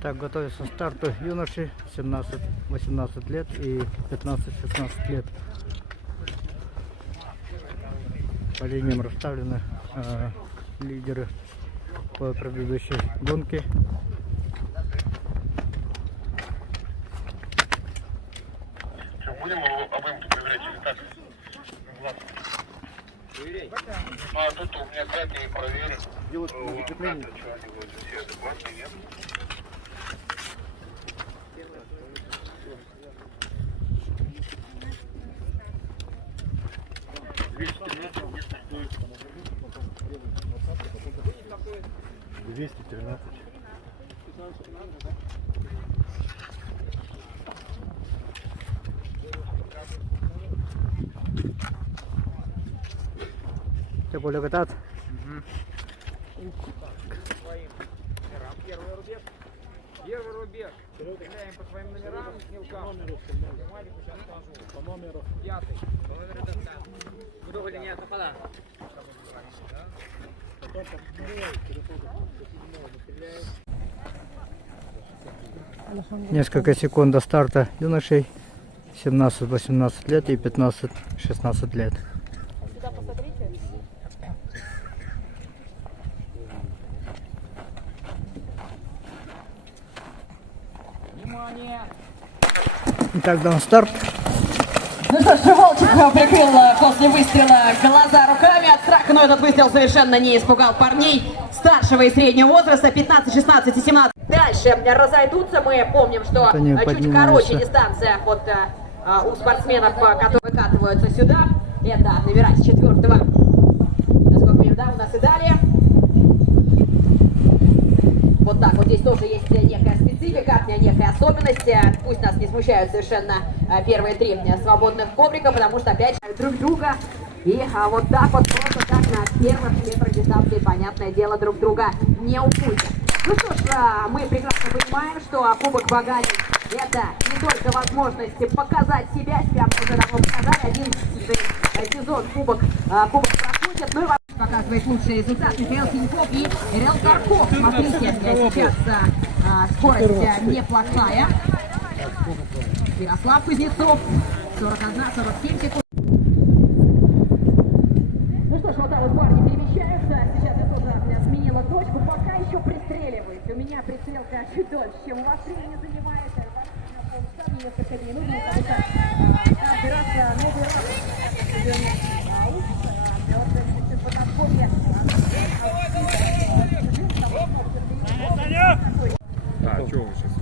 Так, готовится к старту юноши 17-18 лет и 15-16 лет. По линиям расставлены лидеры по предыдущей гонке. Что, будем обойму проверять или так? А тут у меня 5 и проверим. Делать закрепление. Что они будут все адекватные, нет? Все, более кататься. Первый рубеж. Стреляем по своим номерам, стрелкам. Сейчас скажу. По номеру. 5. Много линия напада. Несколько секунд до старта юношей 17-18 лет и 15-16 лет. Сюда посмотрите. Внимание! Итак, дан старт. Ну что ж, Волчек прикрыл после выстрела глаза руками от страха, но этот выстрел совершенно не испугал парней старшего и среднего возраста, 15, 16 и 17. Дальше разойдутся, мы помним, что чуть короче дистанция от у спортсменов, которые выкатываются сюда. Это номера с 4-го, насколько я да, у нас и далее. Вот так вот здесь тоже есть некая специфика, некая особенность. Пусть нас не смущают совершенно первые 3 свободных коврика, потому что опять же друг друга. И вот так вот просто так на первых метрах дистанции, понятное дело, друг друга не упустят. Ну что ж, мы прекрасно понимаем, что Кубок Багани — это не только возможность показать себя мы уже давно показали, 11-й сезон Кубок проходит, ну и показывает лучший результат Михаил Синьков и Кирилл Карпов. Смотрите, сейчас скорость неплохая. Ярослав Кузнецов, 41-47 секунд. Ну что ж, вот так вот парни перемещаются. Сейчас я тоже сменила точку, пока еще пристреливаюсь. У меня пристрелка чуть дольше, чем у вас времени занимает. Несколько минут, каждый раз новый раз. А, что вы сейчас?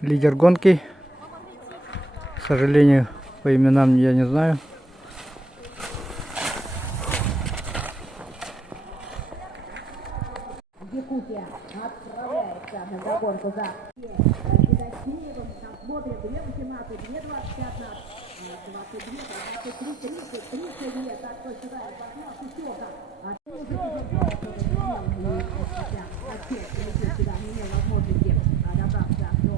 Лидер гонки. К сожалению, по именам я не знаю. Якутия отправляется на гонку за Федосеевым. Там смотрят 2:18, 2:21, 22, 23, 30, 32. Так что сюда пошла шестерка. Отец прилетел сюда, не имел возможности добраться до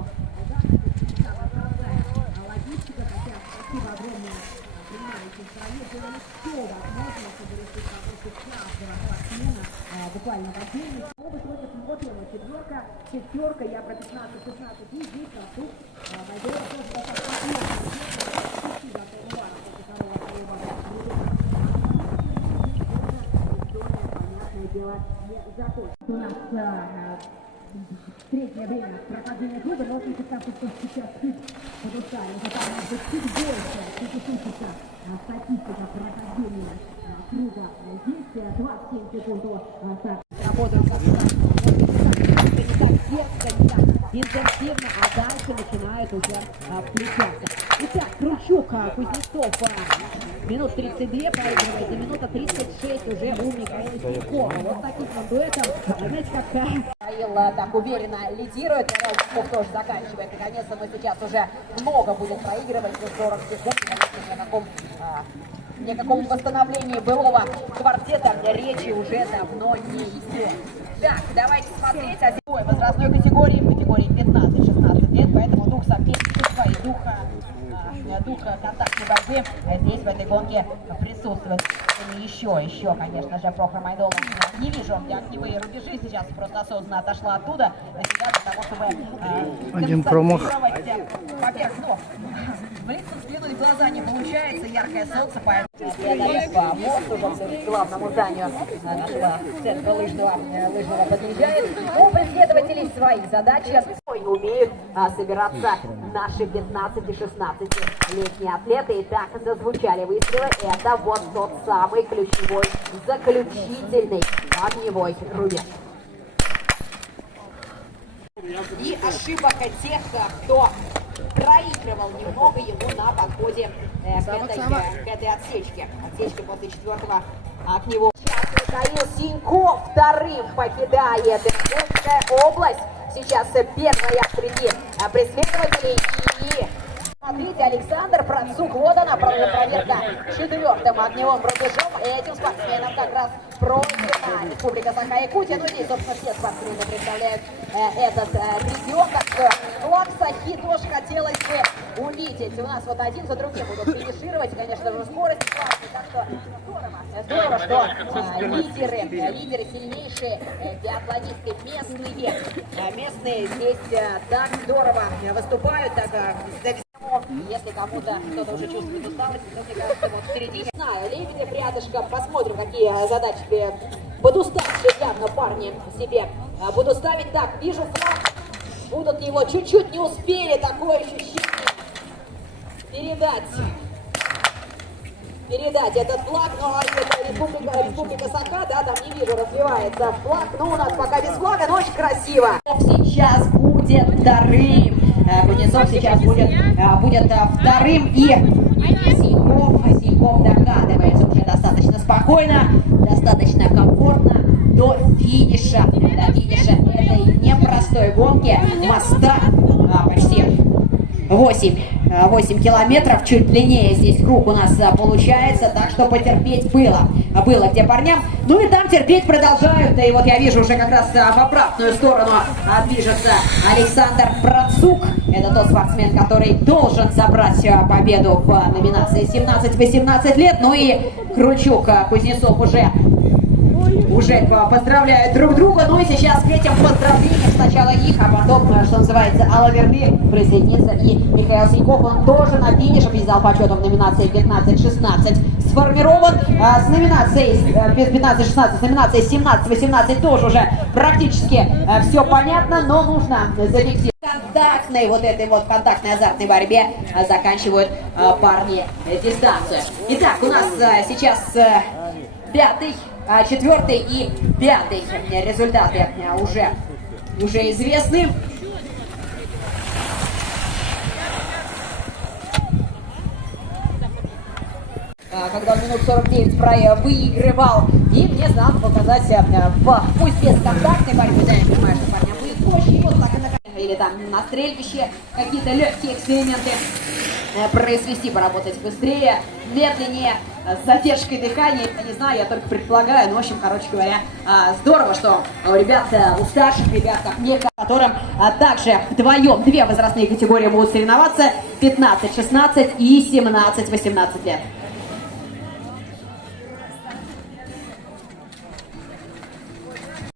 логистика. Хотя спасибо огромное принимающей стране. Делали все возможно, чтобы решить вопросы каждого спортсмена буквально в отдельно. Оба сегодня смотрим, четверка, я про 15-16 и здесь тут Майдера тоже достаточно у нас среднее время прохождения круга, но если кажется, что сейчас чуть подустали, уже там может быть чуть больше, чуть услышится статистика прохождения круга. Здесь 27 секунд до старта. Работают не так интенсивно, а дальше начинает уже включаться. Итак, Кручук, Кузнецов, минут 32 проигрывает, и минута 36 уже у Михаила Синькова. Вот таким вот дуэтом, знаете, как Михаил так уверенно лидирует, Кузнецов тоже заканчивает. Наконец-то мы сейчас уже много будем проигрывать, 40 секунд, ни о каком восстановлении былого квартета речи уже давно не идет. Так, давайте смотреть о возрастной категории, в категории 15-16 лет, поэтому дух соперничества и дух дух контактной борьбы здесь в этой гонке присутствует. И еще, конечно же, Прохор Майдолов. Не вижу огневые рубежи, сейчас просто осознанно отошла оттуда для того, чтобы Один промах. Во-первых, ну, блицом взглянуть в глаза не получается, яркое солнце, поэтому преодолев мост уже к главному зданию нашего центра лыжного подъезжает. У преследователей свои задачи. Умеют собираться наши 15- и 16-летние атлеты. Итак, зазвучали выстрелы. Это вот тот самый ключевой, заключительный огневой рубеж. И ошибок тех, кто проигрывал немного ему на подходе к этой отсечке. Отсечка после 4-го огневого. Сейчас Михаил Синьков вторым покидает Иркутская область. Сейчас первая впереди преследователей. И смотрите, Александр Процук, вот она, проверка 4-м огневым рубежом. Этим спортсменам как раз пройдена Республика Саха-Якутия. Ну, здесь, собственно, все спортсмены представляют этот регион. Так что флаг Сахи тоже хотелось бы увидеть. У нас вот один за другим будут финишировать. Конечно же, скорость классная. Так что здорово, что лидеры сильнейшие биатлонисты местные здесь так здорово выступают. Так, если кому-то кто-то уже чувствует усталость, то, мне кажется, вот впереди, не знаю, Лебедев рядышком, посмотрим, какие задачи будут ставить явно парни себе. Будут ставить так, вижу флаг, будут его чуть-чуть не успели, такое ощущение передать этот флаг, но это Республика Саха, да, там не вижу, развивается флаг, но у нас пока без флага, но очень красиво. Сейчас будет вторым. Кузнецов сейчас будет вторым, и Синьков докатывается уже достаточно спокойно, достаточно комфортно до финиша. До финиша этой непростой гонки моста почти 8 километров, чуть длиннее здесь круг у нас получается, так что потерпеть было где парням. Ну и там терпеть продолжают, и вот я вижу уже как раз в обратную сторону движется Александр Процук. Это тот спортсмен, который должен забрать победу в номинации 17-18 лет. Ну и Кручук, Кузнецов уже поздравляют друг друга. Ну и сейчас к этим поздравлениям сначала их, а потом, что называется, Алаверды присоединится и Михаил Синьков. Он тоже на финише призал почета в номинации 15-16. Сформирован с номинацией 15-16, с номинацией 17-18 тоже уже практически все понятно, но нужно зафиксировать. Контактной азартной борьбе заканчивают парни дистанцию. Итак, у нас сейчас 5-й, 4-й и 5-й результаты уже известны. Когда он минут 49 выигрывал, и мне надо показать, пусть без контактной борьбы, да, я понимаю, что парням будет проще, вот так и на или там на стрельбище какие-то легкие эксперименты произвести, поработать быстрее, медленнее, с задержкой дыхания, я не знаю, я только предполагаю, но в общем, короче говоря, здорово, что у ребят, у старших ребят, как мне, которым также вдвоем 2 возрастные категории будут соревноваться, 15-16 и 17-18 лет.